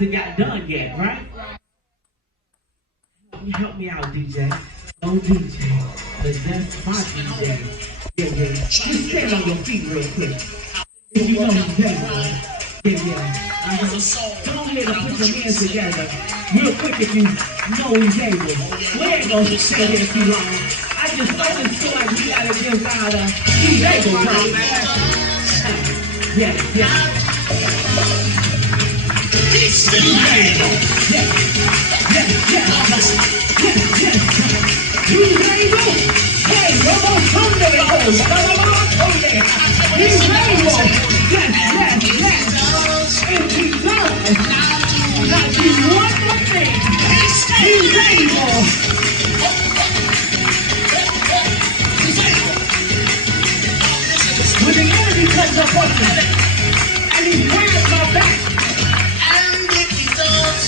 hasn't got done yet, right? Help me out, DJ. Oh, DJ. But that's my DJ. Yeah. Just stand on your feet real quick. If you know he's able. Yeah. Go ahead and put your hands together real quick if you know he's able. We ain't gonna stay here too long. I just feel like we gotta give God he's able, right? Yeah. He's still able. Yeah. He's able. Hey, Robo Sunday. He's able. Yes. And he does. Now do one more thing. He's able. When the enemy comes up on me, and he grabs my back, and if he does,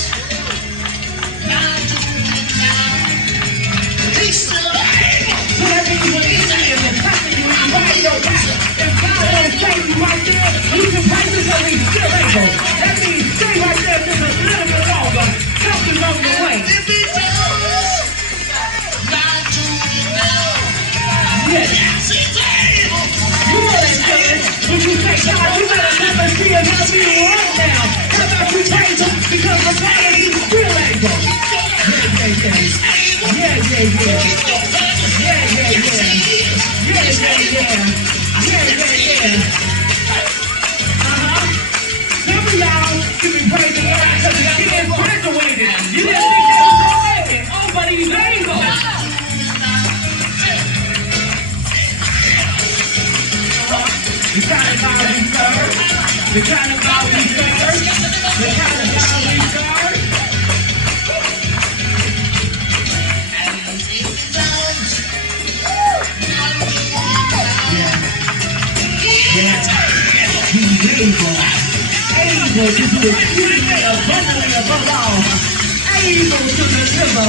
he's still able. So that means when the enemy is attacking you, you hold your back. If God don't save you right there, you can praise him because he's still able. That means stay right there just a little bit longer. Help is on the way. If he does, not to now. Yes. You know that feeling when you say, God, you better never see another me right now. How about you praise him because the God is still able. Yeah. Some of y'all should be praising God because his kids graduated. You didn't think they was going to make it. Oh, but he's able. The kind of God we serve. The kind of God we serve. The kind of God we serve. Yeah. He's able. Able to do exceedingly abundantly above all. Able to deliver.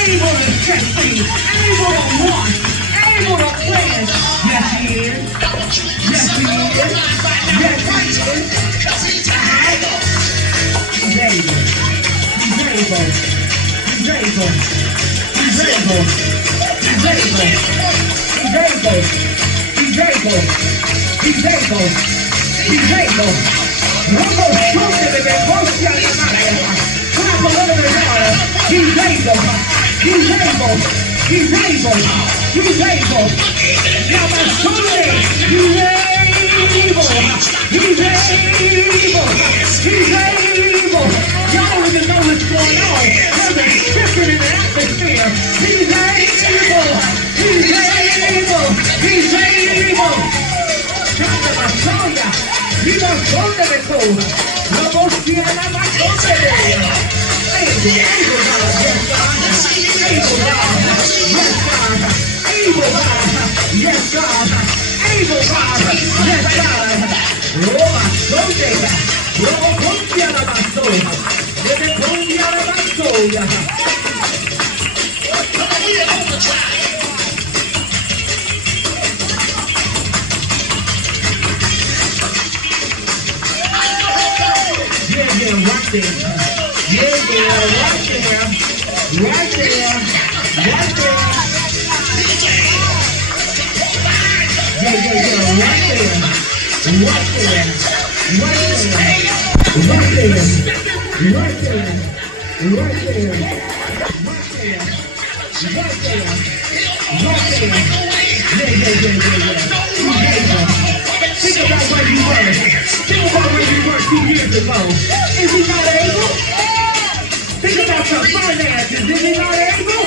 Able to set free. Able to want. Able to plan. Yes, he is. Yes, he is. Yes, he is. He's able. He's able. He's able. He's able. He's able. He's able. He's able. He's able. He's able. Robo Sunday, baby. Both young and clap a little bit harder. He's able. He's able. He's able. He's able. Now my Sunday. He's able. He's able. He's able. Y'all don't even know what's going on. There's a shifting in the atmosphere. He's able. He's able. He's able. Canta la soya. Viva el sol de Beethoven. La voz tiene la razón de ella. Able God. Yes, God. Able God. Yes, God. Able God. Yes, God. Able God. Yes, God. Roma Soya. Roma Contia la Masoya. Deve Contia la Masoya. Come on, we on the track. Right there. Right there. Right there. Right there. Right there. Right there. Right there. Right there. Right there. Right there. Right there. Right there. Think about where you were. Think about where you were 2 years ago. Is he not able? Think about your finances. Is he not able?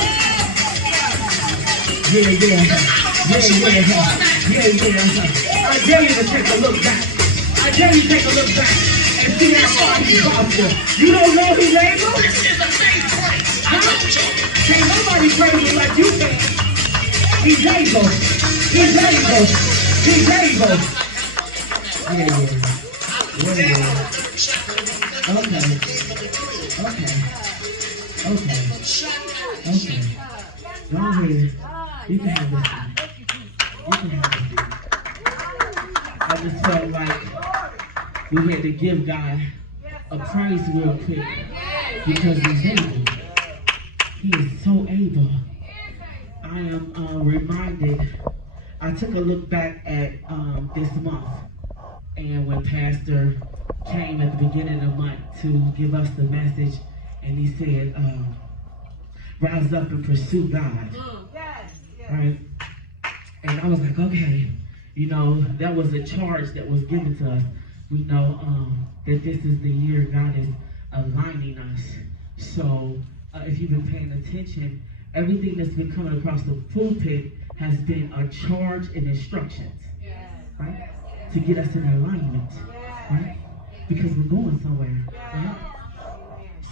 Yeah. I dare you to take a look back. I dare you to take a look back and see how far he's brought you. You don't know he's able? Can't nobody praise him like you can. He's able. He's able. He's able. Yeah. Okay. Go ahead. You can have this one. I just felt like we had to give God a a praise real quick because he's able. He is so able. I am reminded, I took a look back at this month, and when Pastor came at the beginning of the month to give us the message, and he said, rise up and pursue God. Right? And I was like, okay, you know, that was a charge that was given to us. We know that this is the year God is aligning us. So if you've been paying attention, everything that's been coming across the pulpit has been a charge and instructions, right? To get us in alignment, right? Because we're going somewhere, right?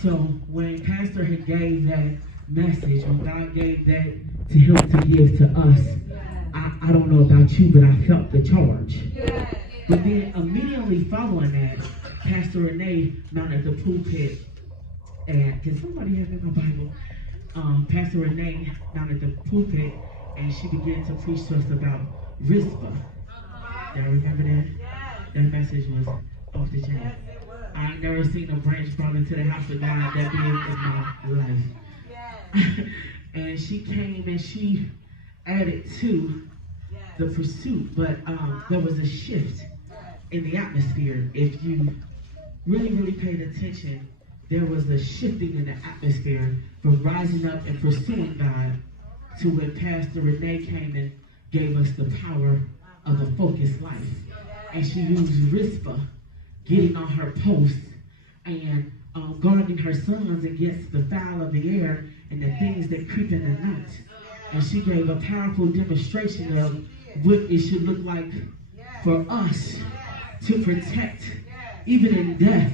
So when Pastor had gave that message, when God gave that to him to give to us, I don't know about you, but I felt the charge. But then immediately following that, Pastor Renee mounted the pulpit, and can somebody have in my Bible? Pastor Renee mounted the pulpit, and she began to preach to us about Rizpah. Y'all remember that? That message was off the chain. I ain't never seen a branch brought into the house of God that big in my life. And she came and she added to the pursuit, but there was a shift in the atmosphere. If you really paid attention, there was a shifting in the atmosphere from rising up and pursuing God to when Pastor Renee came and gave us the power of a focused life. And she used Rizpah, getting on her post and guarding her sons against the fowl of the air and the things that creep in the night. And she gave a powerful demonstration of what it should look like for us to protect, even in death,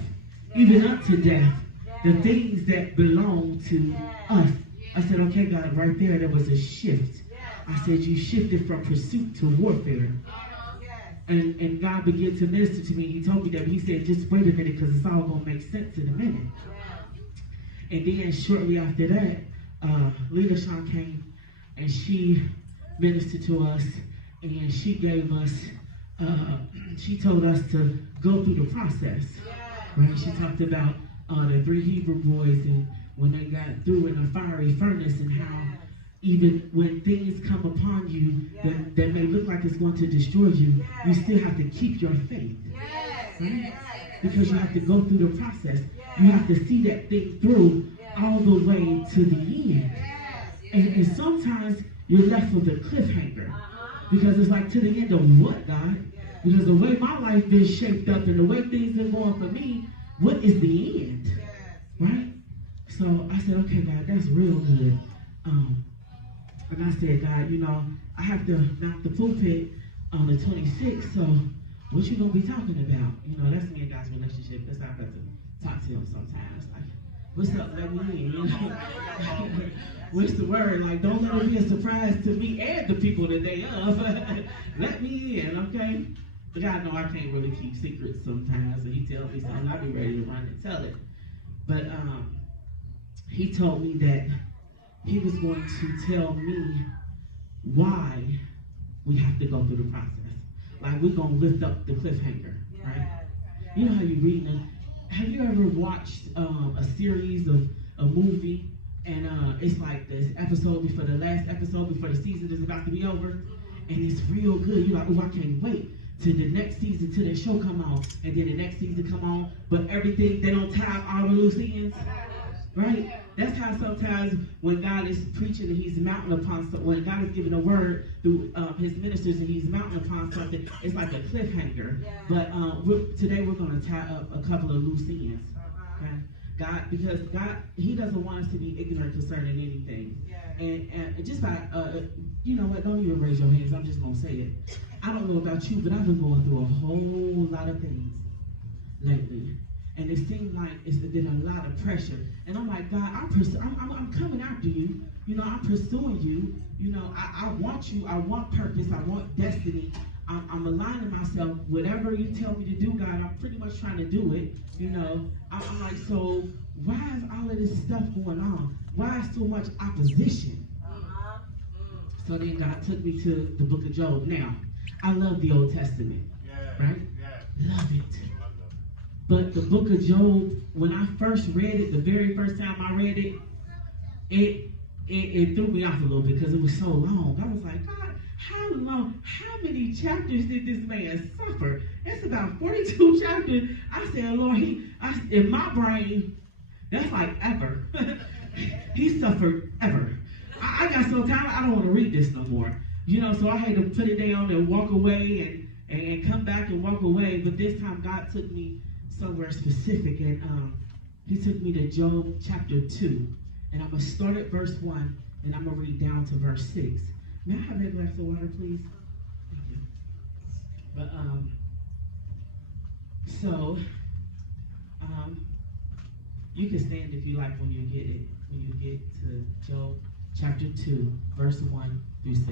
even unto death, the things that belong to us. I said, okay, God, right there was a shift. I said, you shifted from pursuit to warfare. And God began to minister to me. He told me that. He said, just wait a minute, because it's all going to make sense in a minute. And then shortly after that, Leader Sean came and she ministered to us, and she gave us, she told us to go through the process. Right? She talked about the 3 Hebrew boys and when they got through in the fiery furnace, and how even when things come upon you that may look like it's going to destroy you, you still have to keep your faith. Right? Because you have to go through the process. You have to see that thing through all the way to the end. And sometimes you're left with a cliffhanger. Because it's like, to the end of what, God? Because the way my life been shaped up and the way things been going for me, what is the end? Right? So I said, okay, God, that's real good. And I said, God, you know, I have to mount the pulpit on the 26th, so what you gonna be talking about? You know, that's me and God's relationship. That's how I got to talk to him sometimes. Like, what's up, let me in? You know? What's the word? Like, don't let it be a surprise to me and the people the day of. Let me in, okay? But God know I can't really keep secrets sometimes, and he tells me something, I'll be ready to run and tell it. But he told me that he was going to tell me why we have to go through the process. Like, we're going to lift up the cliffhanger, right? You know how you read have you ever watched a series of a movie, and it's like this episode before the last episode, before the season is about to be over, and it's real good. You're like, oh, I can't wait till the next season, till the show come on, and then the next season come on, but everything, they don't tie up all the loose ends. Right? That's how sometimes when God is preaching and he's mounting upon something, when God is giving a word through his ministers and he's mounting upon something, it's like a cliffhanger. But today we're going to tie up a couple of loose ends. Okay? God, because God, he doesn't want us to be ignorant concerning anything. And just by, you know what, don't even raise your hands, I'm just going to say it. I don't know about you, but I've been going through a whole lot of things lately. And it seemed like it's been a lot of pressure. And I'm like, God, I'm coming after you. You know, I'm pursuing you. You know, I want you. I want purpose. I want destiny. I'm aligning myself. Whatever you tell me to do, God, I'm pretty much trying to do it. You know, I'm like, so why is all of this stuff going on? Why is so much opposition? So then God took me to the book of Job. Now, I love the Old Testament. Right? Love it. But the book of Job, when I first read it, the very first time I read it, it threw me off a little bit because it was so long. I was like, God, how long, how many chapters did this man suffer? It's about 42 chapters. I said, Lord, in my brain, that's like ever. He suffered ever. I got so tired, I don't want to read this no more. You know, so I had to put it down and walk away and come back and walk away. But this time God took me somewhere specific, and he took me to Job chapter 2. And I'm going to start at verse 1, and I'm going to read down to verse 6. May I have that glass of water, please? Thank you. But, you can stand if you like when you get to Job chapter 2, verse 1 through 6.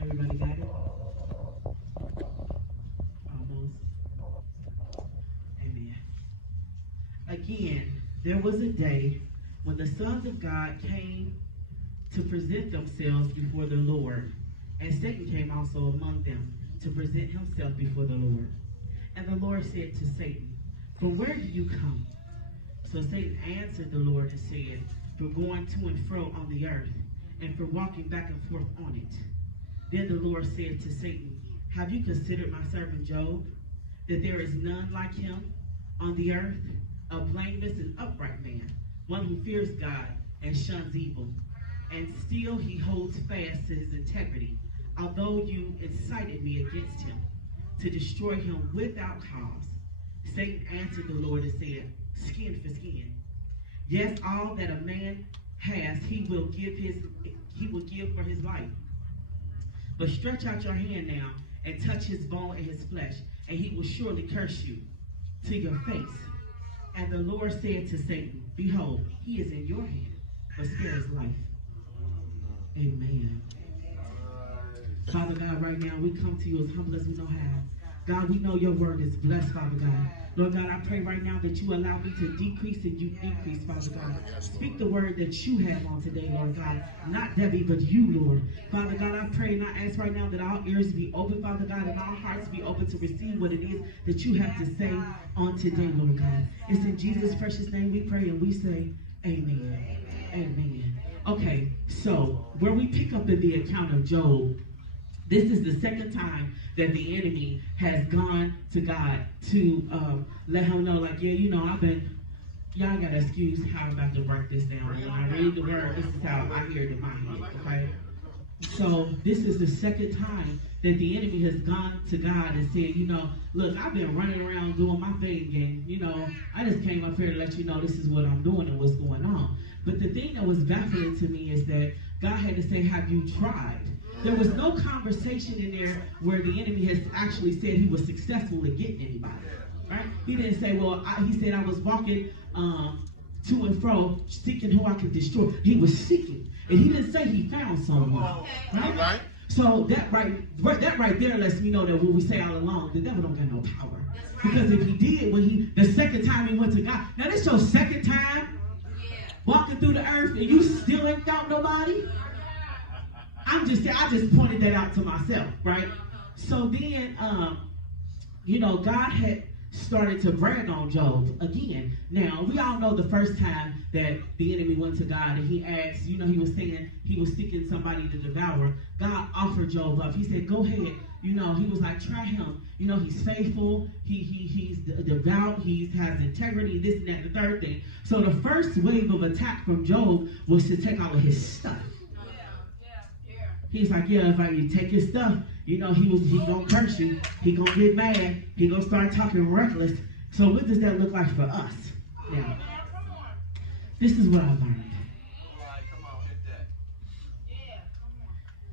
Everybody got it? Almost. Amen. Again, there was a day when the sons of God came to present themselves before the Lord, and Satan came also among them to present himself before the Lord. And the Lord said to Satan, "From where do you come?" So Satan answered the Lord and said, "For going to and fro on the earth, and for walking back and forth on it." Then the Lord said to Satan, "Have you considered my servant Job, that there is none like him on the earth, a blameless and upright man, one who fears God and shuns evil? And still he holds fast to his integrity, although you incited me against him, to destroy him without cause." Satan answered the Lord and said, "Skin for skin. Yes, all that a man has, he will give for his life. But stretch out your hand now and touch his bone and his flesh, and he will surely curse you to your face." And the Lord said to Satan, "Behold, he is in your hand, but spare his life." Amen. Father God, right now we come to you as humble as we know how. God, we know your word is blessed, Father God. Lord God, I pray right now that you allow me to decrease and you increase, Father God. Speak the word that you have on today, Lord God. Not Debbie, but you, Lord. Father God, I pray and I ask right now that our ears be open, Father God, and our hearts be open to receive what it is that you have to say on today, Lord God. It's in Jesus' precious name we pray and we say, amen. Amen. Okay, so where we pick up in the account of Job, this is the second time that the enemy has gone to God to let him know, like, yeah, you know, y'all got to excuse how I'm about to break this down. When I read the word, this is how I hear it in my head, okay? So this is the second time that the enemy has gone to God and said, you know, look, I've been running around doing my thing, and, you know, I just came up here to let you know this is what I'm doing and what's going on. But the thing that was baffling to me is that God had to say, have you tried? There was no conversation in there where the enemy has actually said he was successful at getting anybody, right? He didn't say, well, he said I was walking to and fro, seeking who I could destroy. He was seeking. And he didn't say he found someone, right? So that right there lets me know that what we say all along, the devil don't got no power. Because if he did, the second time he went to God, now this your second time walking through the earth and you still ain't found nobody? I just pointed that out to myself, right? So then, you know, God had started to brag on Job again. Now, we all know the first time that the enemy went to God and he asked, you know, he was saying he was seeking somebody to devour. God offered Job up. He said, go ahead. You know, he was like, try him. You know, he's faithful. He's devout. He has integrity, this and that, the third thing. So the first wave of attack from Job was to take all of his stuff. He's like, yeah, if you take his stuff, you know, he gonna curse you. He gonna get mad. He gonna start talking reckless. So what does that look like for us? Now, this is what I learned.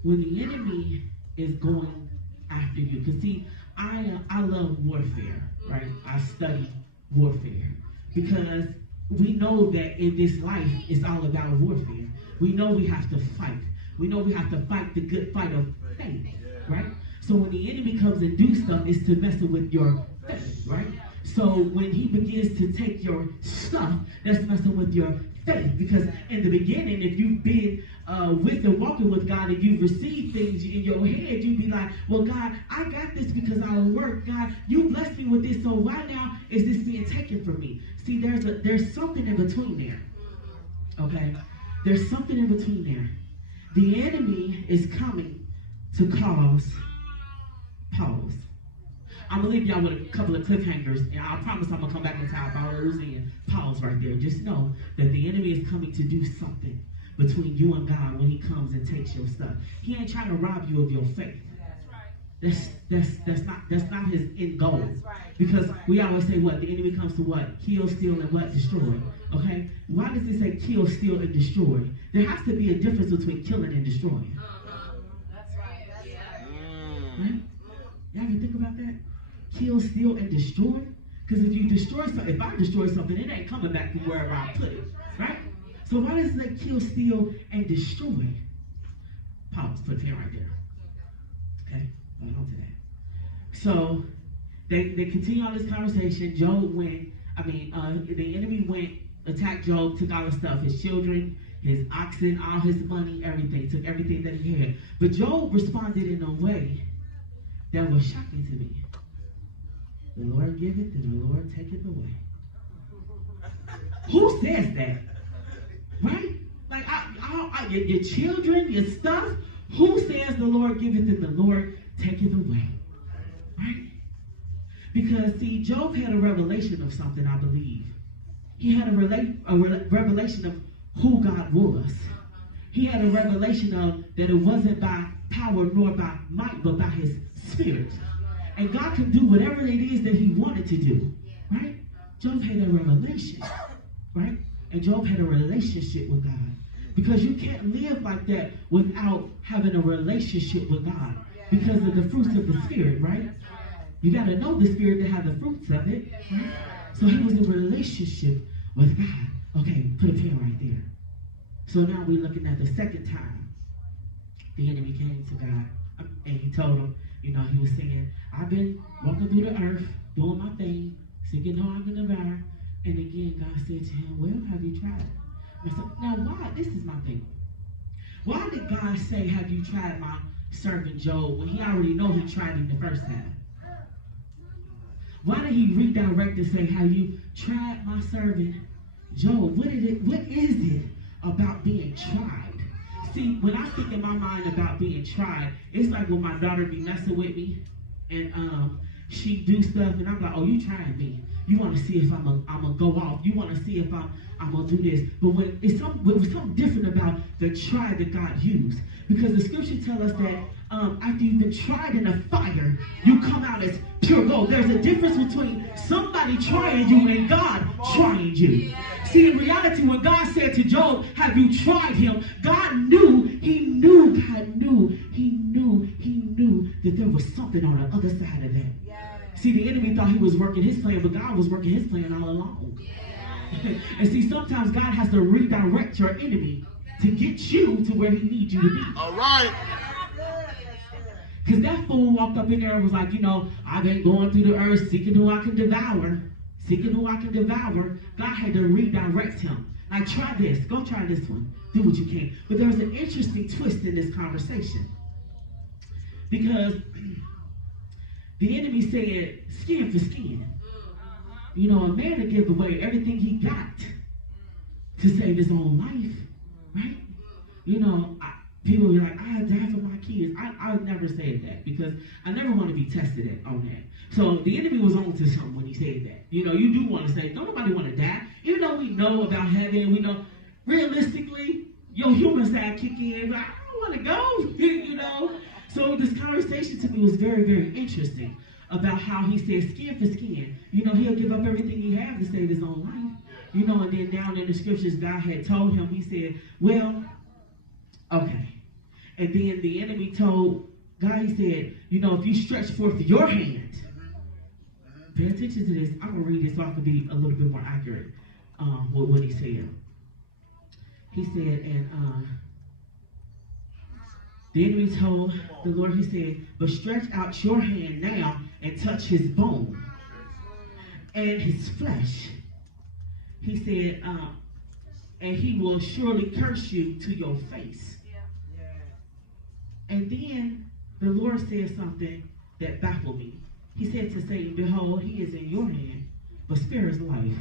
When the enemy is going after you, because see, I love warfare, right? I study warfare because we know that in this life it's all about warfare. We know we have to fight. We know we have to fight the good fight of faith, right? So when the enemy comes and do stuff, it's to mess with your faith, right? So when he begins to take your stuff, that's messing with your faith. Because in the beginning, if you've been with and walking with God and you've received things in your head, you'd be like, well, God, I got this because I work. God, you blessed me with this, so why now is this being taken from me? See, there's something in between there. Okay? There's something in between there. The enemy is coming to cause pause. I'm going to leave y'all with a couple of cliffhangers, and I promise I'm going to come back and tie bows and pause right there. Just know that the enemy is coming to do something between you and God when he comes and takes your stuff. He ain't trying to rob you of your faith. That's not his end goal. Because we always say what? The enemy comes to what? Kill, steal, and what? Destroy. Okay? Why does it say kill, steal, and destroy? There has to be a difference between killing and destroying. That's right. Right? Y'all ever think about that? Kill, steal, and destroy? Because if you destroy something, if I destroy something, it ain't coming back from wherever I put it. Right? So why does it say kill, steal, and destroy? Pause. Put a pin right there. Okay? Hold on to that. So they continue on this conversation. Job went, the enemy went, attacked Job, took all his stuff, his children, his oxen, all his money, everything, took everything that he had. But Job responded in a way that was shocking to me. The Lord giveth and the Lord taketh away. Who says that? Right? Like, your children, your stuff, who says the Lord giveth and the Lord taketh away? Right? Because, see, Job had a revelation of something, I believe. He had a revelation of who God was. He had a revelation of that it wasn't by power nor by might, but by his spirit. And God can do whatever it is that he wanted to do. Right? Job had a revelation. Right? And Job had a relationship with God. Because you can't live like that without having a relationship with God. Because of the fruits of the Spirit, right? You got to know the Spirit to have the fruits of it, right? So he was in a relationship with God. Okay, put a pin right there. So now we're looking at the second time the enemy came to God. And he told him, he was saying, I've been walking through the earth, doing my thing, seeking no I can devour. And again, God said to him, well, have you tried? I said, now why? This is my thing. Why did God say, have you tried my servant Job when he already know he tried him the first time? Why did he redirect and say, have you tried my servant Job? What is it about being tried? See, when I think in my mind about being tried, it's like when my daughter be messing with me and she do stuff and I'm like, oh, you trying me. You want to see if I'm gonna go off. You want to see if I'm gonna do this. But when it was something different about the try that God used. Because the scripture tells us that after you've been tried in a fire, you come out as pure gold. There's a difference between somebody trying you and God trying you. See, in reality, when God said to Job, have you tried him? God knew that there was something on the other side of that. See, the enemy thought he was working his plan, but God was working his plan all along. And see, sometimes God has to redirect your enemy to get you to where he needs you to be. All right. Because that fool walked up in there and was like, I've been going through the earth seeking who I can devour. Seeking who I can devour. God had to redirect him. Like, try this. Go try this one. Do what you can. But there was an interesting twist in this conversation. Because the enemy said, skin for skin. A man to give away everything he got to save his own life. Right? People be like, I die for my kids. I would never say that because I never want to be tested on that. So the enemy was on to something when he said that. You do want to say, don't nobody want to die. Even though we know about heaven, we know realistically, your human side kick in. Like, I don't want to go, So this conversation to me was very, very interesting about how he said skin for skin. He'll give up everything he has to save his own life. And then down in the scriptures, God had told him, he said, well, okay. And then the enemy told God, he said, if you stretch forth your hand, pay attention to this. I'm going to read this so I can be a little bit more accurate with what he said. He said, and the enemy told the Lord, he said, but stretch out your hand now and touch his bone. and his flesh. He said, and he will surely curse you to your face. And then the Lord said something that baffled me. He said to Satan, behold, he is in your hand, but spare his life.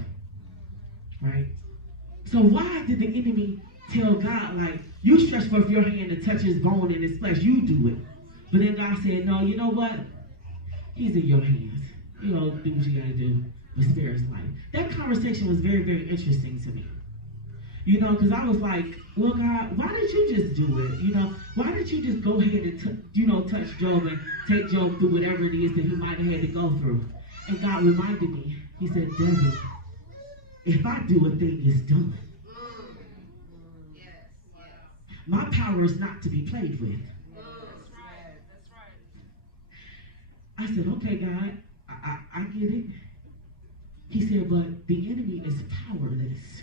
Right? So why did the enemy tell God, like, you stretch forth your hand to touch his bone and his flesh, you do it. But then God said, no, you know what? He's in your hands. You know, do what you gotta do, but spare his life. That conversation was very, very interesting to me. You know, because I was like, well, God, why did you just do it? You know, why did you just go ahead and, touch Job and take Job through whatever it is that he might have had to go through? And God reminded me, he said, Debbie, if I do a thing, it's done. My power is not to be played with. That's right. I said, okay, God, I get it. He said, but the enemy is powerless.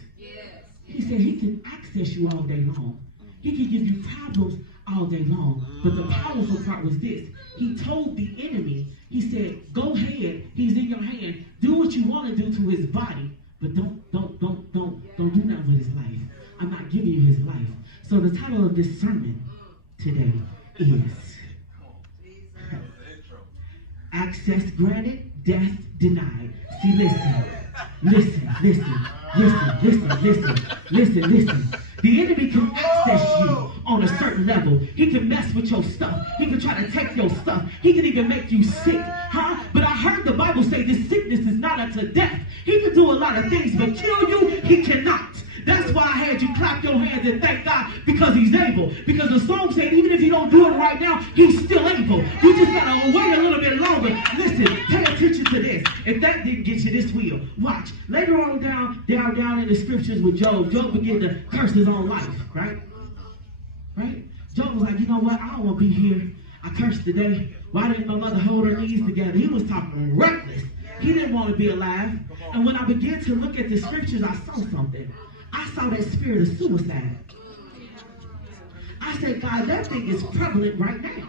He said he can access you all day long. He can give you problems all day long. But the powerful part was this. He told the enemy, he said, go ahead, he's in your hand. Do what you want to do to his body, but don't do nothing with his life. I'm not giving you his life. So the title of this sermon today is Access Granted, Death Denied. See, listen. The enemy can access you on a certain level. He can mess with your stuff. He can try to take your stuff. He can even make you sick. But I heard the Bible say this sickness is not unto death. He can do a lot of things, but kill you, he cannot. That's why I had you clap your hands and thank God, because he's able. Because the song said even if you don't do it right now, he's still able. You just gotta wait a little bit longer. Listen, pay attention to this. If that didn't get you, this will. Watch. Later on down in the scriptures with Job began to curse his own life, right? Right? Job was like, you know what? I don't want to be here. I cursed today. Why didn't my mother hold her knees together? He was talking reckless. He didn't want to be alive. And when I began to look at the scriptures, I saw something. I saw that spirit of suicide. I said, God, that thing is prevalent right now.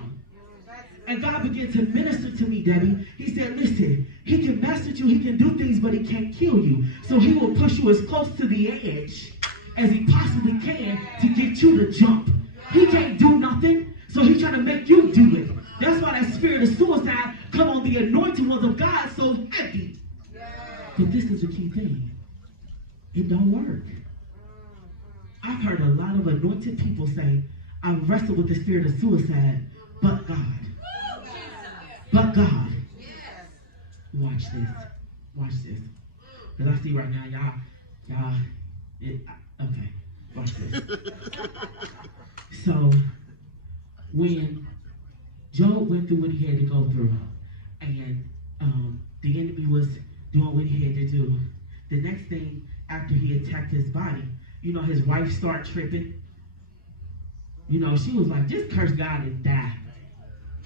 And God began to minister to me, Debbie. He said, listen, he can mess with you, he can do things, but he can't kill you. So he will push you as close to the edge as he possibly can to get you to jump. He can't do nothing, so he's trying to make you do it. That's why that spirit of suicide come on the anointed ones of God so heavy. But this is the key thing. It don't work. I've heard a lot of anointed people say, I wrestle with the spirit of suicide, but God. But God. Watch this. Because I see right now, okay, watch this. So, when Job went through what he had to go through, and the enemy was doing what he had to do, the next thing after he attacked his body, you know, his wife started tripping. You know, she was like, just curse God and die.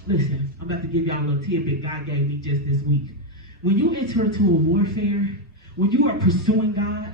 Listen, I'm about to give y'all a little tidbit God gave me just this week. When you enter into a warfare, when you are pursuing God,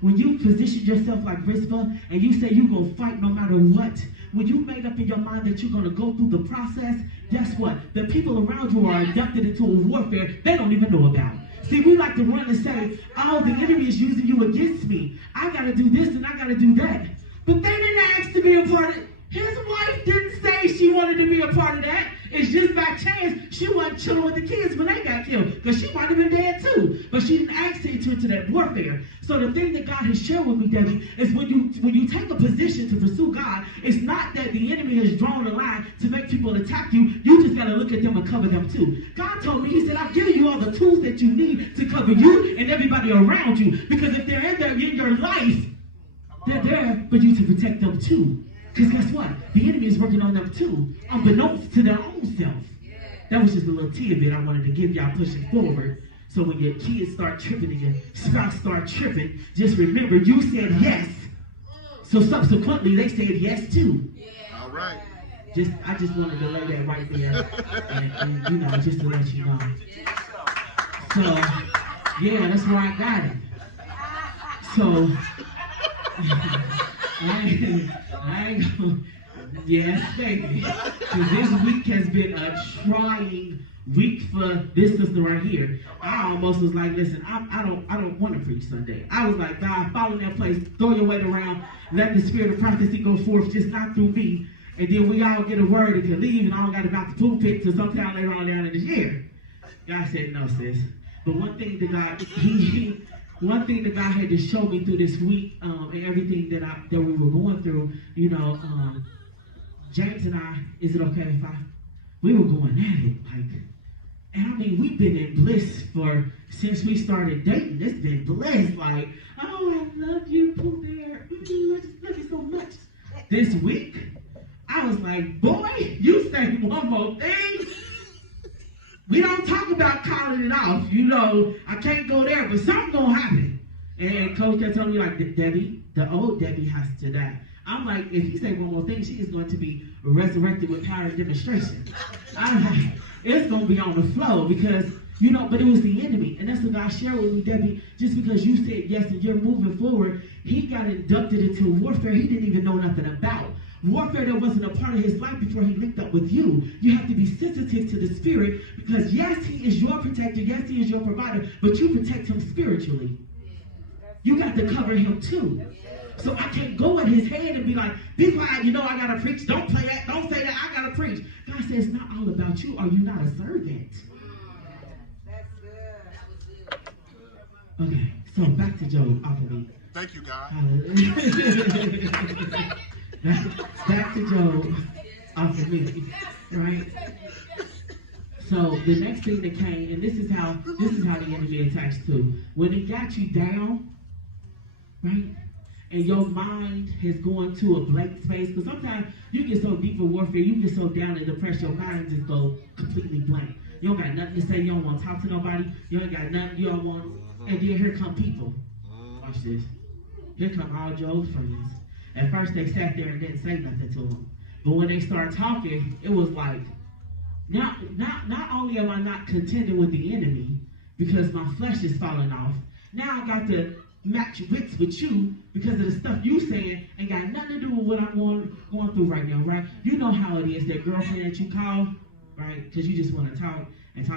when you position yourself like Rizpah and you say you're going to fight no matter what, when you made up in your mind that you're going to go through the process, guess what? The people around you are inducted into a warfare they don't even know about. See, we like to run and say, oh, the enemy is using you against me. I got to do this and I got to do that. But they didn't ask to be a part of it. His wife didn't say she wanted to be a part of that. It's just by chance she wasn't chilling with the kids when they got killed, because she might have been dead too. But she didn't ask to enter into that warfare. So the thing that God has shared with me, Debbie, is when you take a position to pursue God, it's not that the enemy has drawn a line to make people attack you. You just got to look at them and cover them too. God told me, he said, I've given you all the tools that you need to cover you and everybody around you. Because if they're in your life, they're there for you to protect them too. Because guess what? The enemy is working on them too, unbeknownst to their own self. That was just a little tidbit I wanted to give y'all pushing forward. So when your kids start tripping and your spouse start tripping, just remember you said yes. So subsequently they said yes too. All right. I just wanted to lay that right there, and you know, just to let you know. So yeah, that's where I got it. So I ain't gonna, yes, baby. Because this week has been a trying week for this sister right here. I almost was like, listen, I don't want to preach Sunday. I was like, God, fall in that place, throw your weight around, let the spirit of prophecy go forth, just not through me. And then we all get a word and can leave, and I don't got to back the pulpit till sometime later on down in this year. God said, no, sis. But one thing that God had to show me through this week, and everything that we were going through, James and I, is it okay if we were going at it, like, and I mean, we've been in bliss since we started dating. It's been bliss, like, oh, I love you, Pooh Bear. I just love you so much. This week, I was like, boy, you say one more thing. We don't talk about calling it off. I can't go there, but something's going to happen. And Coach kept telling me, like, Debbie, the old Debbie has to die. I'm like, if you say one more thing, she is going to be resurrected with power and demonstration. I'm like, it's going to be on the flow because, but it was the enemy. And that's what God shared with me, Debbie. Just because you said yes and you're moving forward, he got inducted into warfare he didn't even know nothing about. Warfare that wasn't a part of his life before he linked up with you. You have to be sensitive to the spirit because, yes, he is your protector. Yes, he is your provider, but you protect him spiritually. You got to cover him too. So I can't go at his head and be like, be quiet, I got to preach. Don't play that. Don't say that. I got to preach. God says, it's not all about you. Are you not a servant? That's good. Okay, so back to Job. Off of me. Thank you, God. Back to Job. Off of me. Right? So the next thing that came, and this is how the enemy attacks too. When it got you down, right? And your mind is going to a blank space. Because sometimes you get so deep in warfare, you get so down and depressed, your mind just goes completely blank. You don't got nothing to say. You don't want to talk to nobody. You ain't got nothing. You don't want. And then here come people. Watch this. Here come all Job's friends. At first they sat there and didn't say nothing to him. But when they started talking, it was like, not only am I not contending with the enemy because my flesh is falling off, now I got to match wits with you because of the stuff you saying ain't got nothing to do with what I'm going through right now, right? You know how it is, that girlfriend that you call, right? Because you just want to talk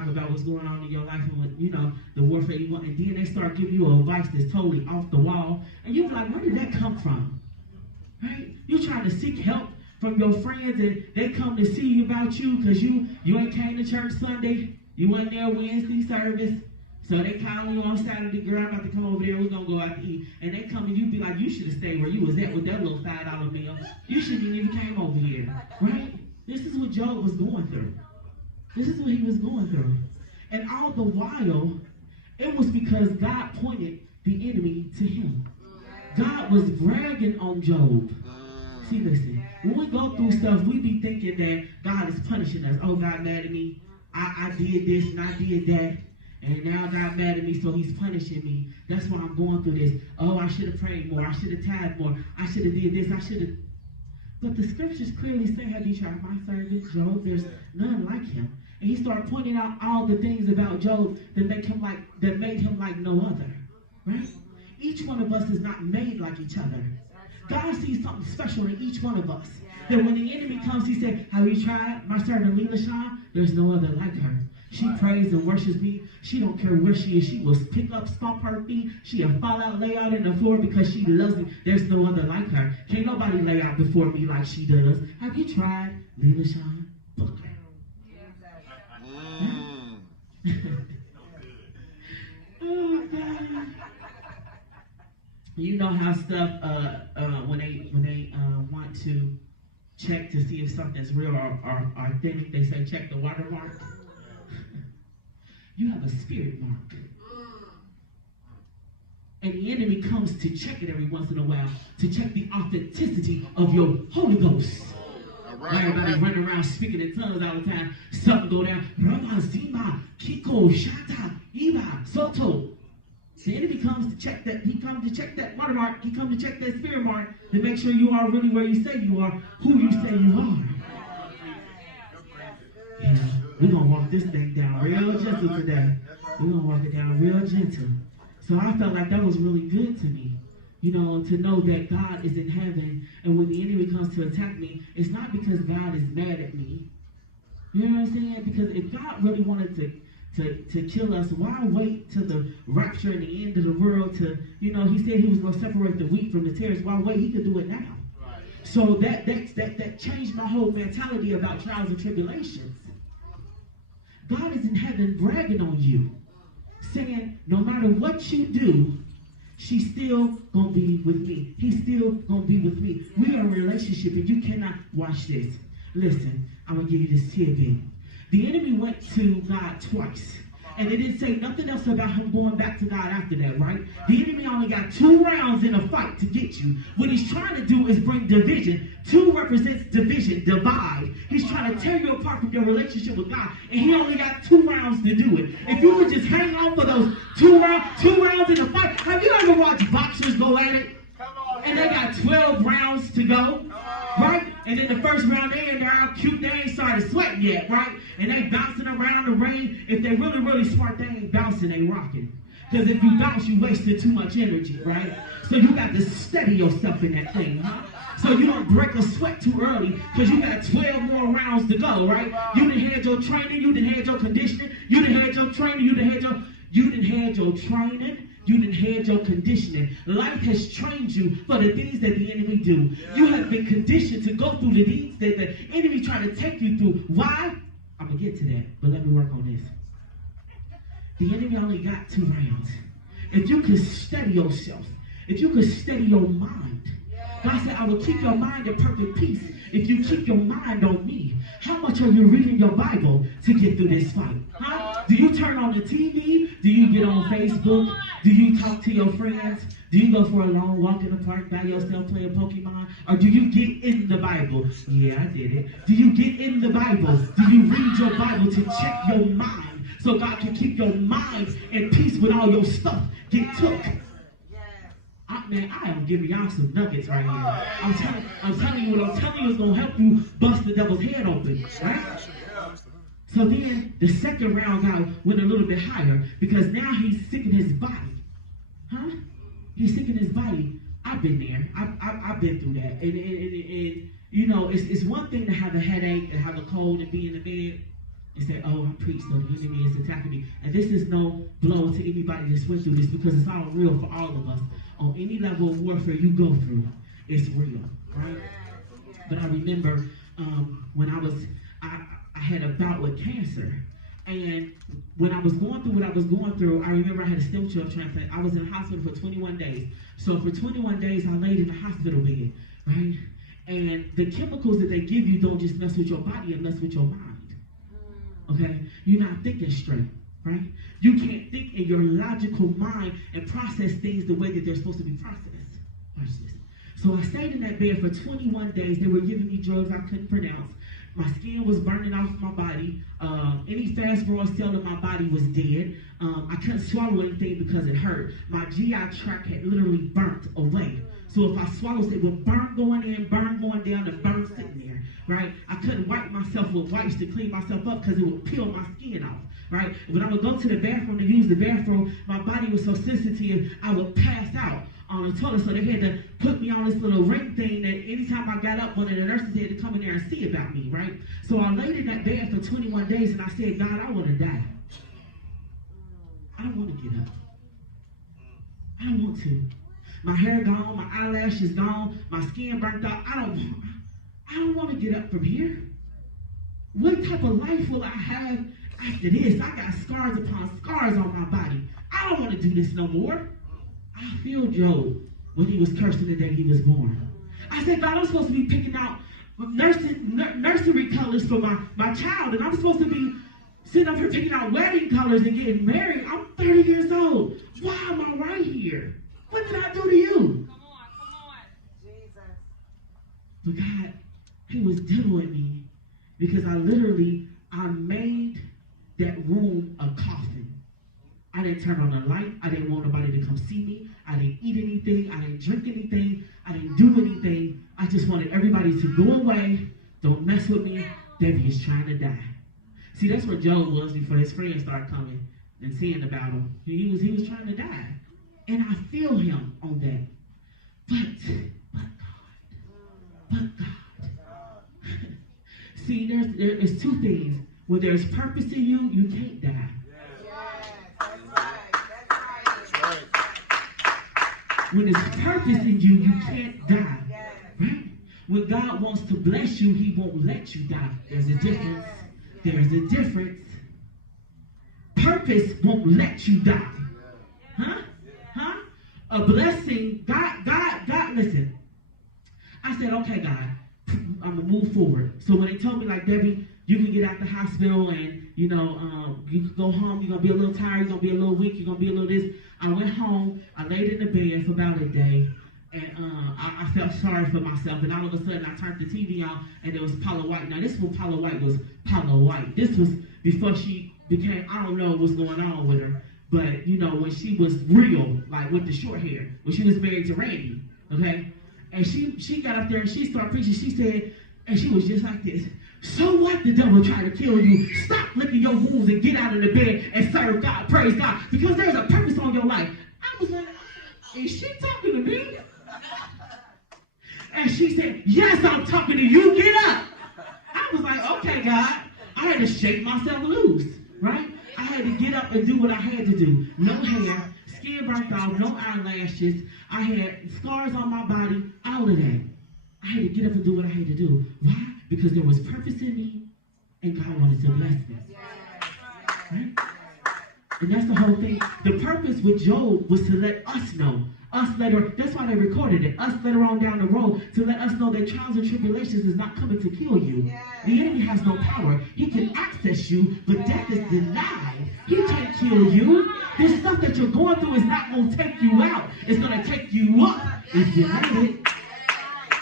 about what's going on in your life and what, the warfare you want. And then they start giving you advice that's totally off the wall. And you're like, where did that come from? Right? You're trying to seek help from your friends and they come to see about you because you ain't came to church Sunday. You wasn't there Wednesday service. So they call you on Saturday, girl, I'm about to come over there, we're going to go out to eat. And they come and you be like, you should have stayed where you was at with that little $5 meal. You shouldn't even came over here, right? This is what Job was going through. This is what he was going through. And all the while, it was because God pointed the enemy to him. God was bragging on Job. See, listen, when we go through stuff, we be thinking that God is punishing us. Oh, God mad at me. I did this and I did that. And now God mad at me, so he's punishing me. That's why I'm going through this. Oh, I should have prayed more. I should have tithed more. I should have did this. I should have. But the scriptures clearly say, have you tried my servant Job? There's none like him. And he started pointing out all the things about Job that made him like no other. Right? Each one of us is not made like each other. God sees something special in each one of us. That when the enemy comes, he said, have you tried my servant Leela Shaw? There's no other like her. She prays and worships me. She don't care where she is. She will pick up, stomp her feet. She'll fall out, lay out in the floor because she loves me. There's no other like her. Can't nobody lay out before me like she does. Have you tried Leela Shaw Booker? Oh, God. You know how stuff, when they want to check to see if something's real or authentic, they say check the watermark. You have a spirit mark. And the enemy comes to check it every once in a while, to check the authenticity of your Holy Ghost. Everybody running around speaking in tongues all the time. Something go down. Rama, Zima, Kiko, Shata, Iba, Soto. The enemy comes to check that. He comes to check that watermark. He comes to check that spirit mark to make sure you are really where you say you are, who you say you are. Yeah, we're going to walk this thing down real gentle today. We're going to walk it down real gentle. So I felt like that was really good to me. To know that God is in heaven, and when the enemy comes to attack me, it's not because God is mad at me. You know what I'm saying? Because if God really wanted to kill us, why wait till the rapture and the end of the world to, you know, he said he was going to separate the wheat from the tares. Why wait? He could do it now. Right. So that changed my whole mentality about trials and tribulations. God is in heaven bragging on you, saying, no matter what you do, she's still going to be with me. He's still going to be with me. We are in a relationship, and you cannot watch this. Listen, I'm going to give you this tidbit. The enemy went to God twice. And it didn't say nothing else about him going back to God after that, right? The enemy only got 2 rounds in a fight to get you. What he's trying to do is bring division. 2 represents division, divide. He's trying to tear you apart from your relationship with God. And he only got 2 rounds to do it. If you would just hang on for those 2 rounds in a fight. Have you ever watched boxers go at it? And they got 12 rounds to go, right? And then the first round, they're all cute. They ain't started sweating yet, right? And they bouncing around the ring. If they really, really smart, they ain't bouncing, they rocking. Because if you bounce, you wasted too much energy, right? So you got to steady yourself in that thing, huh? So you don't break a sweat too early because you got 12 more rounds to go, right? You done had your training, you done had your conditioning, you done had your training, you done had your training. You done had your conditioning. Life has trained you for the things that the enemy do. You have been conditioned to go through the things that the enemy trying to take you through. Why? I'm going to get to that, but let me work on this. The enemy only got 2 rounds. If you could steady yourself, if you could steady your mind, God said, I will keep your mind in perfect peace if you keep your mind on me. How much are you reading your Bible to get through this fight? Huh? Do you turn on the TV? Do you get on Facebook? Do you talk to your friends? Do you go for a long walk in the park by yourself playing Pokemon? Or do you get in the Bible? Yeah, I did it. Do you get in the Bible? Do you read your Bible to check your mind so God can keep your mind in peace when all your stuff get took? Man, I am giving y'all some nuggets right here. I'm telling you what I'm telling you is going to help you bust the devil's head open, right? So then the second round guy went a little bit higher because now he's sick in his body. Huh? He's sick in his body. I've been there. I've been through that. And you know, it's one thing to have a headache and have a cold and be in the bed and say, oh, I preach, so the enemy is attacking me. And this is no blow to anybody that's went through this because it's all real for all of us. On any level of warfare you go through, it's real, right? But I remember when I had a bout with cancer. And when I was going through what I was going through, I remember I had a stem cell transplant. I was in the hospital for 21 days. So for 21 days, I laid in the hospital bed, right? And the chemicals that they give you don't just mess with your body, it mess with your mind. Okay? You're not thinking straight, right? You can't think in your logical mind and process things the way that they're supposed to be processed. Watch this. So I stayed in that bed for 21 days. They were giving me drugs I couldn't pronounce. My skin was burning off my body. Any fast-growing cell in my body was dead. I couldn't swallow anything because it hurt. My GI tract had literally burnt away. So if I swallowed, it would burn going in, burn going down, and burn sitting there, right? I couldn't wipe myself with wipes to clean myself up because it would peel my skin off, right? When I would go to the bathroom to use the bathroom, my body was so sensitive, I would pass out on the toilet. So they had to put me on this little ring thing that anytime I got up, one of the nurses had to come in there and see about me, right? So I laid in that bed for 21 days and I said, God, I want to die. I don't want to get up. I don't want to. My hair gone, my eyelashes gone, my skin burnt out. I don't want to get up from here. What type of life will I have after this? I got scars upon scars on my body. I don't want to do this no more. I feel Job when he was cursing the day he was born. I said, God, I'm supposed to be picking out nursery colors for my child, and I'm supposed to be sitting up here picking out wedding colors and getting married. I'm 30 years old. Why am I right here? What did I do to you? Come on. Jesus. But God, he was dealing with me because I made that room a coffin. I didn't turn on the light. I didn't want nobody to come see me. I didn't eat anything. I didn't drink anything. I didn't do anything. I just wanted everybody to go away. Don't mess with me. Debbie is trying to die. See, that's where Job was before his friends started coming and seeing about him. He was trying to die. And I feel him on that. But God. See, there's 2 things. When there's purpose in you, you can't die. When there's purpose in you, you can't die. Right? When God wants to bless you, he won't let you die. There's a difference. There's a difference. Purpose won't let you die. Huh? Huh? A blessing, God, listen. I said, okay, God, I'm going to move forward. So when they told me, like, Debbie, you can get out the hospital and, you can go home. You're going to be a little tired. You're going to be a little weak. You're going to be a little this. I went home. I laid in the bed for about a day. And I felt sorry for myself. And all of a sudden, I turned the TV on, and there was Paula White. Now, this is when Paula White was Paula White. This was before she became, I don't know what's going on with her. But, when she was real, like with the short hair, when she was married to Randy, okay? And she got up there and she started preaching. She said, and she was just like this. So what? The devil tried to kill you. Stop licking your wounds and get out of the bed and serve God, praise God. Because there's a purpose on your life. I was like, is she talking to me? And she said, yes, I'm talking to you. Get up. I was like, okay, God. I had to shake myself loose, right? I had to get up and do what I had to do. No hair, skin burnt off, no eyelashes. I had scars on my body, all of that. I had to get up and do what I had to do. Why? Because there was purpose in me, and God wanted to bless me. Right? And that's the whole thing. The purpose with Job was to let us know. Us later, that's why they recorded it. Us later on down the road to let us know that trials and tribulations is not coming to kill you. The enemy has no power. He can access you, but death is denied. He can't kill you. This stuff that you're going through is not going to take you out. It's going to take you up if you let it.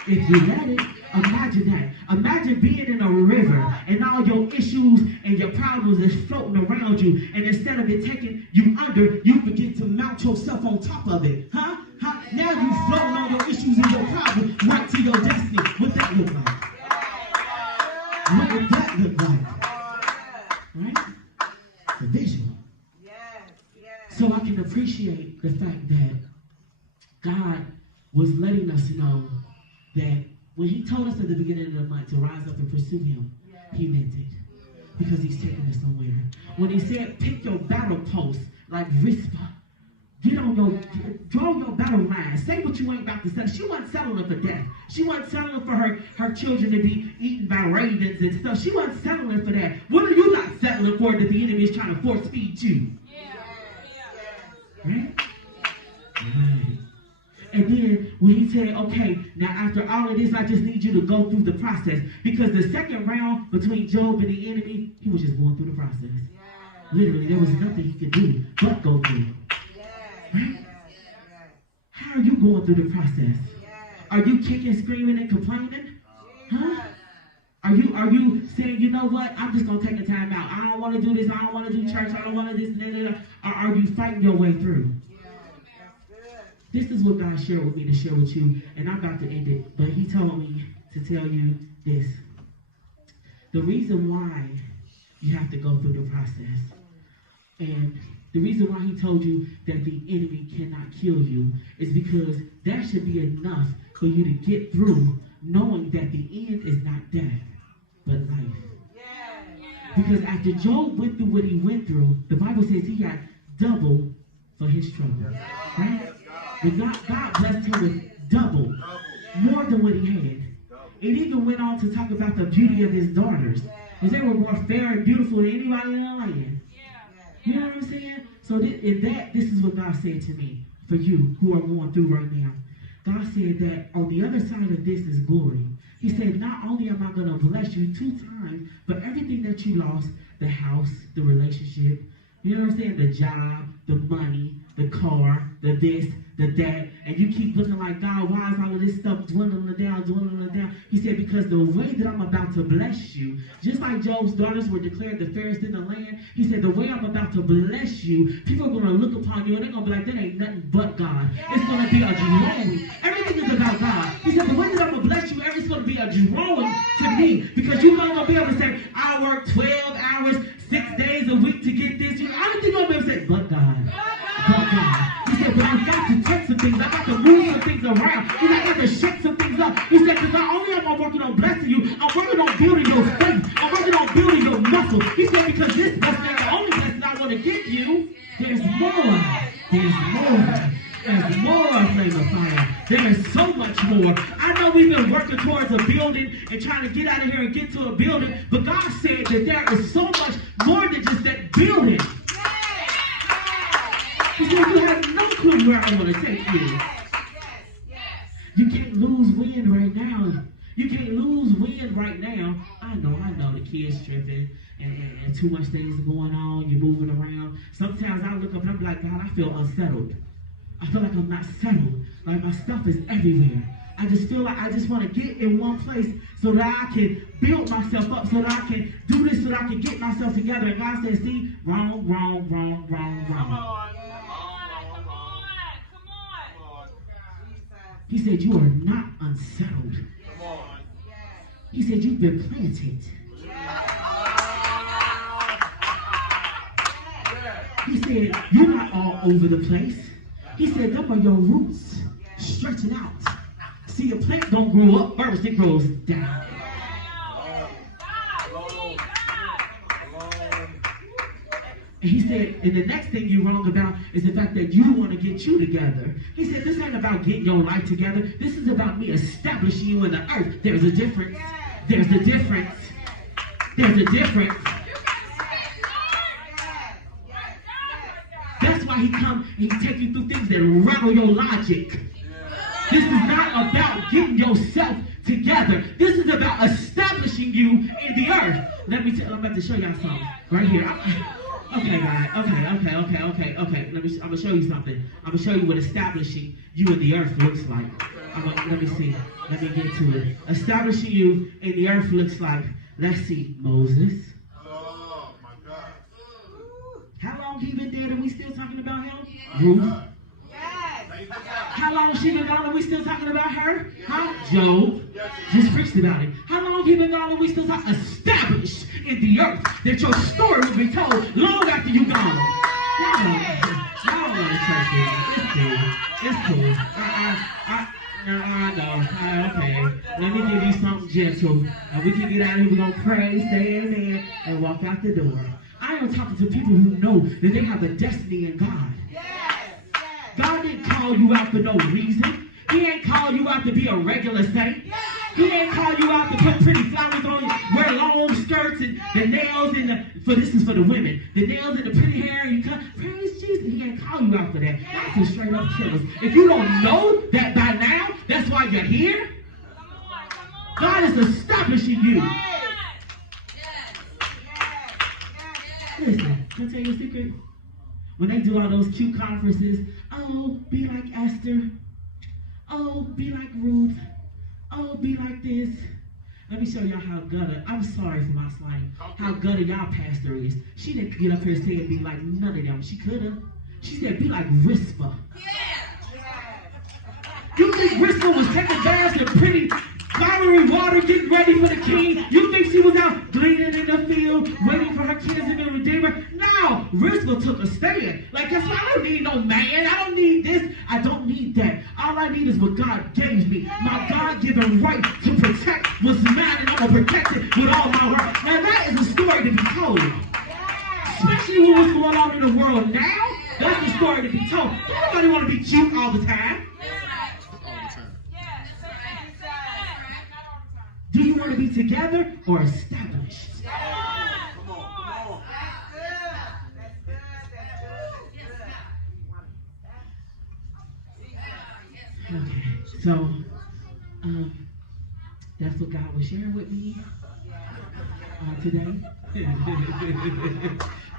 If you let it. Imagine that. Imagine being in a river and all your issues and your problems is floating around you. And instead of it taking you under, you begin to mount yourself on top of it. Huh? Now you floating all your issues and your problems right to your destiny. What that look like? What would that look like? Right? The visual. So I can appreciate the fact that God was letting us know that when he told us at the beginning of the month to rise up and pursue him, he meant it. Because he's taking us somewhere. When he said, pick your battle post like Rizpah. Draw your battle line. Say what you ain't about to say. She wasn't settling for death. She wasn't settling for her children to be eaten by ravens and stuff. She wasn't settling for that. What are you not settling for that the enemy is trying to force feed you? Right? Right. And then when he said, okay, now after all of this, I just need you to go through the process. Because the second round between Job and the enemy, he was just going through the process. Literally, there was nothing he could do but go through. Right? How are you going through the process? Are you kicking, screaming, and complaining? Huh? Are you saying, you know what, I'm just going to take a time out. I don't want to do this. I don't want to do church. I don't want to do this. Or are you fighting your way through? This is what God shared with me to share with you, and I'm about to end it, but he told me to tell you this. The reason why you have to go through the process, and the reason why he told you that the enemy cannot kill you is because that should be enough for you to get through knowing that the end is not death, but life. Because after Job went through what he went through, the Bible says he got double for his trouble. Right? But God blessed him with double, more than what he had. It even went on to talk about the beauty of his daughters. Because they were more fair and beautiful than anybody in the land. You know what I'm saying? So this is what God said to me, for you who are going through right now. God said that on the other side of this is glory. He said, not only am I going to bless you 2 times, but everything that you lost, the house, the relationship, you know what I'm saying? The job, the money, the car, the this, the that, and you keep looking like, God, why is all of this stuff dwindling down? He said, because the way that I'm about to bless you, just like Job's daughters were declared the fairest in the land, he said, the way I'm about to bless you, people are going to look upon you and they're going to be like, that ain't nothing but God. It's going to be a drawing. Everything is about God. He said, the way that I'm going to bless you, it's going to be a drawing to me, because you're not going to be able to say, I work 12 hours, 6 days a week to get this. I don't think you're going to be able to say, but God. But God. He said, but I've got to take some things. I've got to move some things around. He said, I got to shake some things up. He said, because not only am I working on blessing you, I'm working on building your faith. I'm working on building your muscle. He running and trying to get out of here and get to a building. But God said that there is so much more than just that building. He said, you have no clue where I want to take you. You can't lose wind right now. You can't lose wind right now. I know the kids tripping and too much things going on. You're moving around. Sometimes I look up and I'm like, God, I feel unsettled. I feel like I'm not settled. Like my stuff is everywhere. I just feel like I just want to get in one place so that I can build myself up, so that I can do this, so that I can get myself together. And God says, see, wrong. He said, you are not unsettled. He said, you've been planted. He said, you're not all over the place. He said, them are your roots stretching out. See, a plant don't grow up first, it grows down. And he said, and the next thing you're wrong about is the fact that you want to get you together. He said, this ain't about getting your life together. This is about me establishing you in the earth. There's a difference. There's a difference. There's a difference. That's why he come and he take you through things that rattle your logic. This is not about getting yourself together. This is about establishing you in the earth. Let me tell you, I'm about to show y'all something right here. Okay, guys. Okay. I'm gonna show you something. I'm gonna show you what establishing you in the earth looks like. Let me see. Let me get to it. Establishing you in the earth looks like. Let's see, Moses. Oh my God. How long he been dead and we still talking about him? Ruth. How long she been gone and we still talking about her? Huh? Job. Just preached about it. How long he been gone and we still talking? Established in the earth that your story will be told long after you gone. Y'all don't want to church it. It's cool. I know. Okay. Let me give you something gentle. We can get out of here. We're going to pray, stay in there, and walk out the door. I am talking to people who know that they have a destiny in God. God didn't call you out for no reason. He ain't call you out to be a regular saint. He ain't call you out to put pretty flowers on you, wear long skirts and the nails in the, this is for the women, the nails and the pretty hair, you cut, praise Jesus. He ain't call you out for that. That's a straight up killers. If you don't know that by now, that's why you're here. God is establishing you. Listen, can I tell you a secret? When they do all those cute conferences, oh, be like Esther. Oh, be like Ruth. Oh, be like this. Let me show y'all how gutter, I'm sorry for my slang, how gutter y'all pastor is. She didn't get up here saying be like none of them. She could have. She said be like Rispa. You think Rispa was taking baths in pretty flowery water, getting ready for the king? You think she was out gleaning in the field, waiting for her kids to be redeemer? No, Rispa took a stand. Like, that's why I don't need no man. I don't need this. I don't need that. All I need is what God gave me. My God-given right to protect was mine, and I'm going to protect it with all my heart. Now, that is a story to be told. Especially with what's going on in the world now. That's the story to be told. Don't nobody want to be cute all the time. Do you want to be together or established? Come on. Okay, so that's what God was sharing with me today.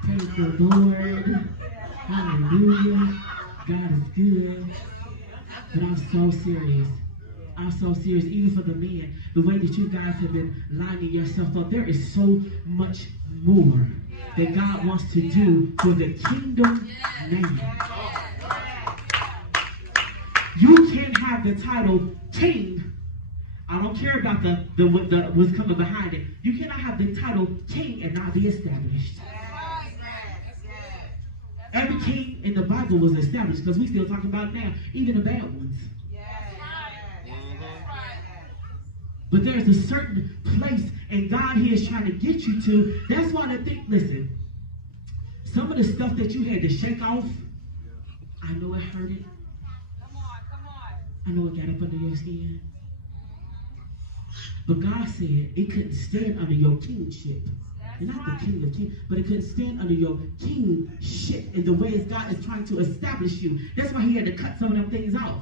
Praise the Lord. Hallelujah. God is good. But I'm so serious. I'm so serious, even for the men, the way that you guys have been lining yourself up, there is so much more that God wants to do for the kingdom name. You can have the title king. I don't care about the what's coming behind it. You cannot have the title king and not be established. Every king in the Bible was established, because we still talking about it now, even the bad ones. But there's a certain place, and God here is trying to get you to. That's why I think, listen, some of the stuff that you had to shake off, I know it hurted. I know it got up under your skin. But God said it couldn't stand under your kingship. And not the king of kings, but it couldn't stand under your kingship in the ways God is trying to establish you. That's why he had to cut some of them things off.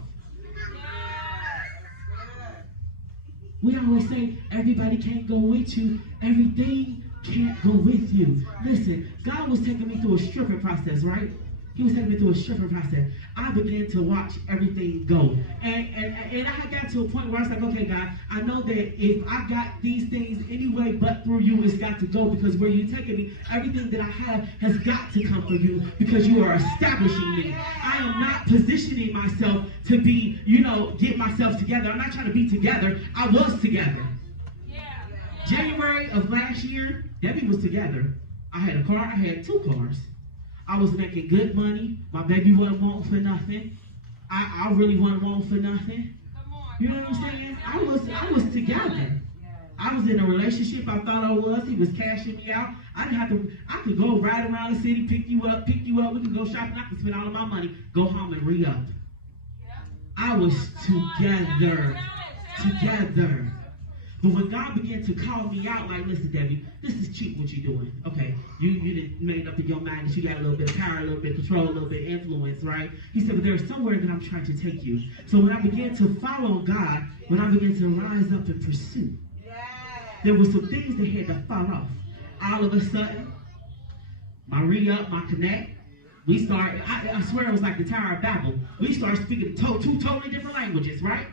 We always say everybody can't go with you. Everything can't go with you. Listen, God was taking me through a stripping process, right? He was taking me through a stripping process. I began to watch everything go. And I got to a point where I was like, okay, God, I know that if I got these things anyway but through you, it's got to go, because where you're taking me, everything that I have has got to come from you, because you are establishing me. I am not positioning myself to be, get myself together. I'm not trying to be together. I was together. January of last year, Debbie was together. I had a car. I had 2 cars. I was making good money. My baby wasn't wanting for nothing. I really wasn't wanting for nothing. You know what I'm saying? I was together. I was in a relationship. I thought I was. He was cashing me out. I could go ride around the city, pick you up. We could go shopping. I could spend all of my money, go home and re-up. I was together. But when God began to call me out, like, listen, Debbie, this is cheap what you're doing. Okay, you done made up in your mind that you got a little bit of power, a little bit of control, a little bit of influence, right? He said, but there's somewhere that I'm trying to take you. So when I began to follow God, when I began to rise up and pursue, there were some things that had to fall off. All of a sudden, my re-up, my connect, we start, I swear it was like the Tower of Babel. We started speaking 2 totally different languages, right?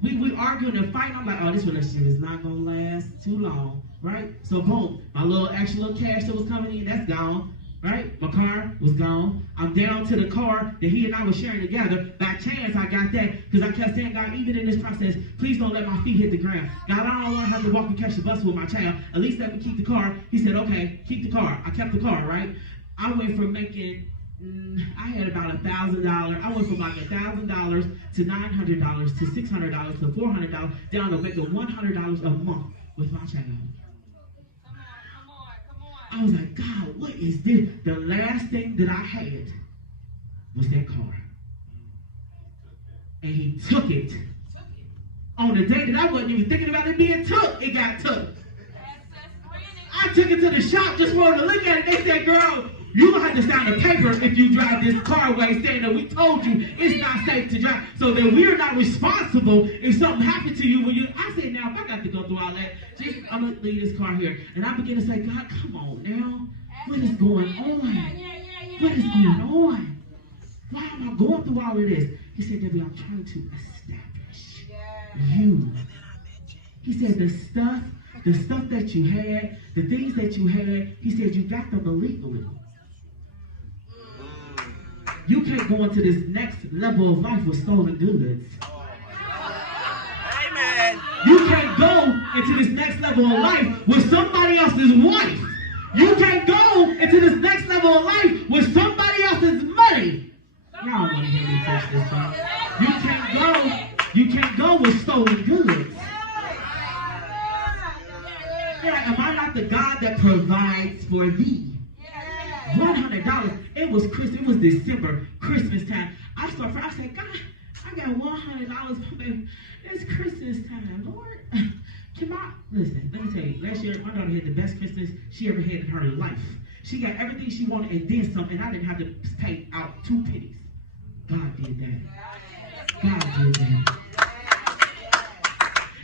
We arguing and fighting. I'm like, oh, this relationship is not going to last too long, right? So, boom, my little cash that was coming in, that's gone, right? My car was gone. I'm down to the car that he and I were sharing together. By chance, I got that, because I kept saying, God, even in this process, please don't let my feet hit the ground. God, I don't want to have to walk and catch the bus with my child. At least let me keep the car. He said, okay, keep the car. I kept the car, right? I went from making... I had about $1,000. I went from like $1,000 to $900 to $600 to $400 down to making $100 a month with my child. Come on. I was like, God, what is this? The last thing that I had was that car. And he took it. On the day that I wasn't even thinking about it being took, it got took. I took it to the shop, just wanted to look at it. They said, girl, you're going to have to sign a paper if you drive this car away, saying that we told you it's not safe to drive, so that we're not responsible if something happened to you. I said, now, if I got to go through all that, I'm going to leave this car here. And I began to say, God, come on now. What is going on? What is going on? Why am I going through all of this? He said, Debbie, I'm trying to establish you. He said, the stuff that you had, the things that you had, he said, you got them illegally. You can't go into this next level of life with stolen goods. Amen. You can't go into this next level of life with somebody else's wife. You can't go into this next level of life with somebody else's money. Y'all don't want to hear me touch this time. You can't go with stolen goods. Am I not the God that provides for thee? $100. It was December, Christmas time. I said, God, I got $100, baby. It's Christmas time, Lord. Listen, let me tell you, last year, my daughter had the best Christmas she ever had in her life. She got everything she wanted and then some, and I didn't have to pay out 2 pennies. God did that. God did that.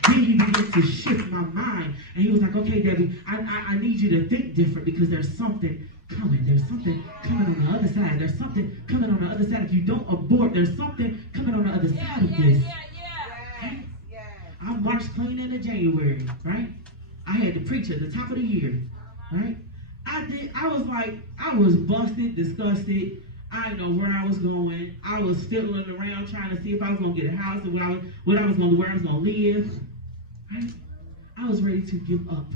Then he began to shift my mind. And he was like, okay, Debbie, I need you to think different, because there's something coming. There's something coming on the other side. There's something coming on the other side. If you don't abort, there's something coming on the other side of this. I marched clean into January, right? I had to preach at the top of the year, right? I was busted, disgusted. I didn't know where I was going. I was fiddling around trying to see if I was going to get a house and where I was going to live. Right? I was ready to give up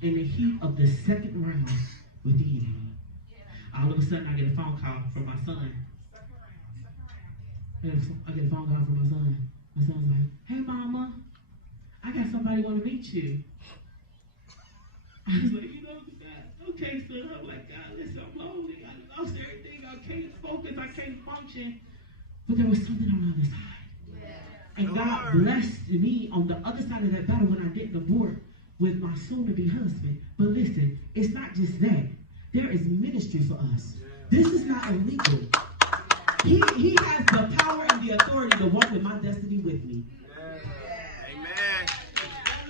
in the heat of the second round with the enemy. All of a sudden, I get a phone call from my son. I get a phone call from my son. My son's like, hey, Mama, I got somebody want to meet you. I was like, okay, son. I'm like, God, listen, I'm lonely. I lost everything. I can't focus. I can't function. But there was something on the other side. And God blessed me on the other side of that battle when I get the board with my soon-to-be husband. But listen, it's not just that. There is ministry for us. This is not illegal. He has the power and the authority to walk in my destiny with me. Amen.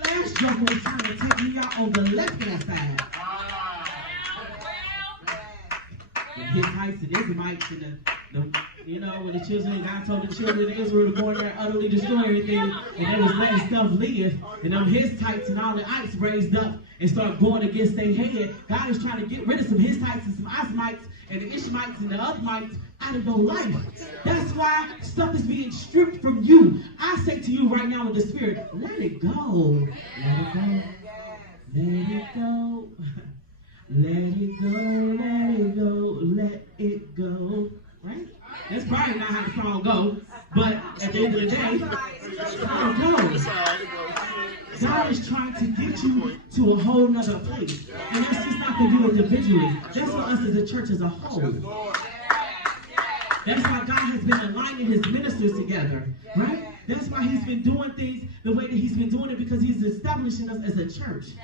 Last joker was trying to take me out on the left-hand side. The Hittites and Israelites and when the children, God told the children of Israel to go in there and utterly destroy everything, and they was letting stuff live, and them Hittites and all the ites raised up and started going against their head. God is trying to get rid of some Hittites and some Osmites and the Ishmaelites and the Othmites out of your life. That's why stuff is being stripped from you. I say to you right now in the spirit, let it go. Let it go. Let it go. Let it go. Let it go. Let it go. Right? That's probably not how the song goes, but at the end of the day, that's how it goes. God is trying to get you to a whole nother place. And that's just not for you individually. That's for us as a church as a whole. That's why God has been aligning his ministers together, right? That's why he's been doing things the way that he's been doing it, because he's establishing us as a church.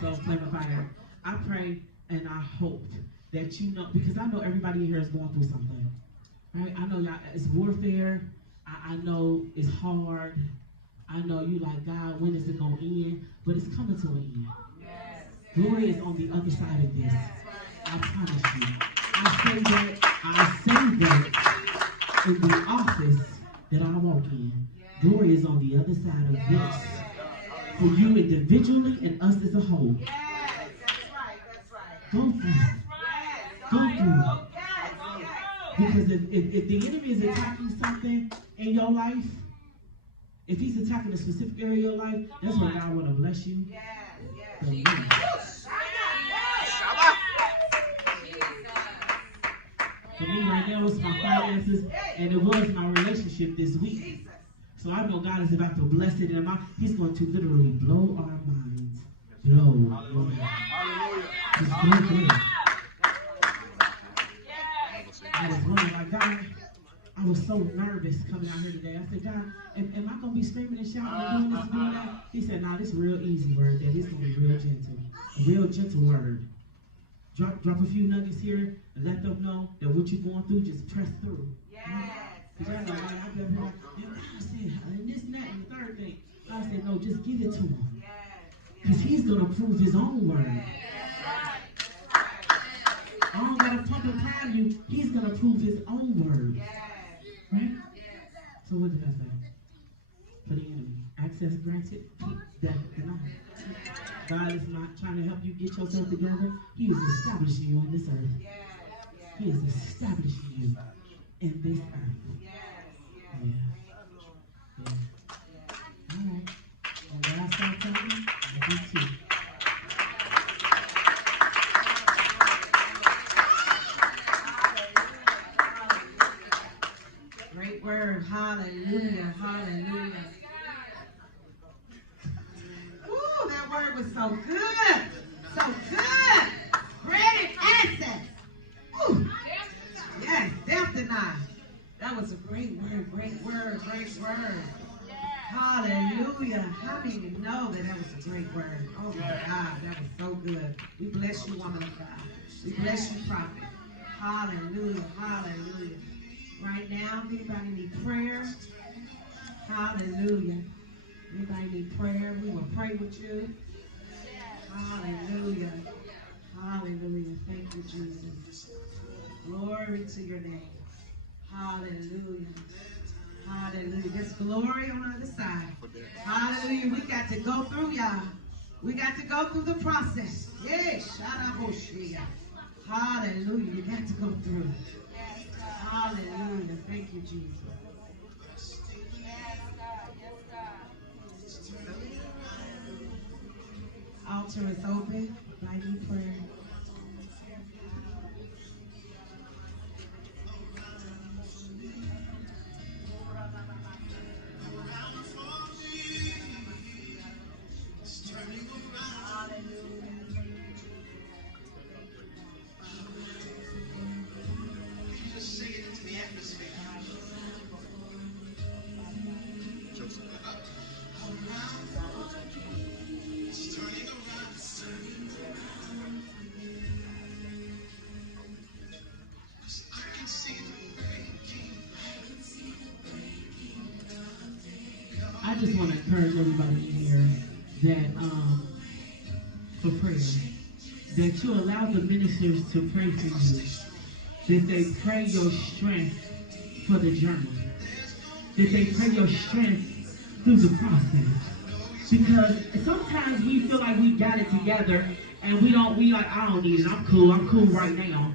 So, Flame Fire, I pray and I hope that you know, because I know everybody here is going through something, right? I know y'all, it's warfare. I know it's hard. I know you like, God, when is it going to end? But it's coming to an end. Glory is on the other side of this. I promise you. I say that in the office that I walk in. Glory is on the other side of this. For you individually and us as a whole. Yes, that's right, that's right. Go through it. Go through it. Because if the enemy is attacking something in your life, if he's attacking a specific area of your life, that's where God want to bless you. Yes, For me. For me right now, it's my finances, and it was my relationship this week. So I know God is about to bless it, and he's going to literally blow our minds. Blow. Just blow through. I was wondering, like, God, I was so nervous coming out here today. I said, God, am I going to be screaming and shouting and doing this and doing that? He said, nah, this is a real easy word, Dad. It's going to be real gentle. A real gentle word. Drop a few nuggets here and let them know that what you're going through, just press through. Because I know, God, I've been here, and this and that and the third thing. I said, no, just give it to him. Because he's going to prove his own word. I don't got to pump and prime you. He's going to prove his own word. Right? So what did I say? For the enemy. Access granted, death denied. God is not trying to help you get yourself together. He is establishing you on this earth. He is establishing you in this earth. Yeah. All right. And when I start talking, I do too. Great word. Hallelujah. Hallelujah. Ooh, that word was so good. So good. Credit access. Ooh. Yes, death denied. That was a great word, great word, great word. Hallelujah. How many know that that was a great word? Oh my God, that was so good. We bless you, woman of God. We bless you, prophet. Hallelujah. Hallelujah. Right now, anybody need prayer? Hallelujah. Anybody need prayer? We will pray with you. Hallelujah. Hallelujah. Thank you, Jesus. Glory to your name. Hallelujah. Hallelujah. There's glory on the other side. Hallelujah. We got to go through, y'all. We got to go through the process. Yes. Hallelujah. You got to go through. Hallelujah. Thank you, Jesus. Altar is open. I need prayer. just want to encourage everybody in here that for prayer, that you allow the ministers to pray for you, that they pray your strength for the journey, that they pray your strength through the process. Because sometimes we feel like we got it together and we like, I don't need it, I'm cool right now.